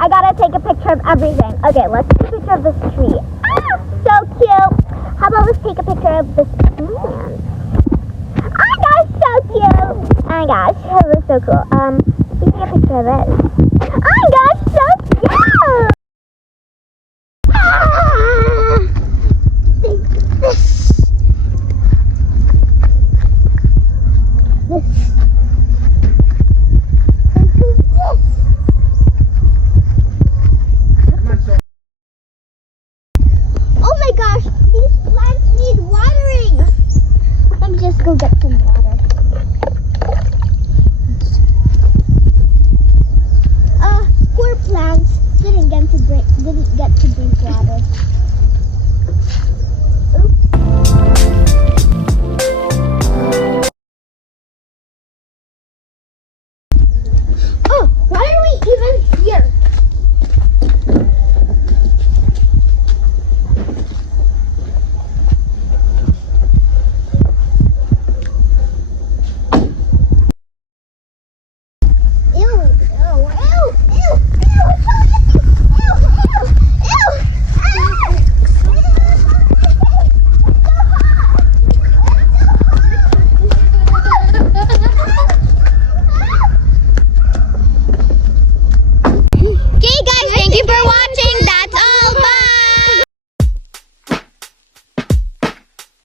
I gotta take a picture of everything. Okay, let's take a picture of this tree. Ah, so cute. How about let's take a picture of this plant? Oh my gosh, so cute. Oh my gosh, that was so cool. Let's take a picture of this. Oh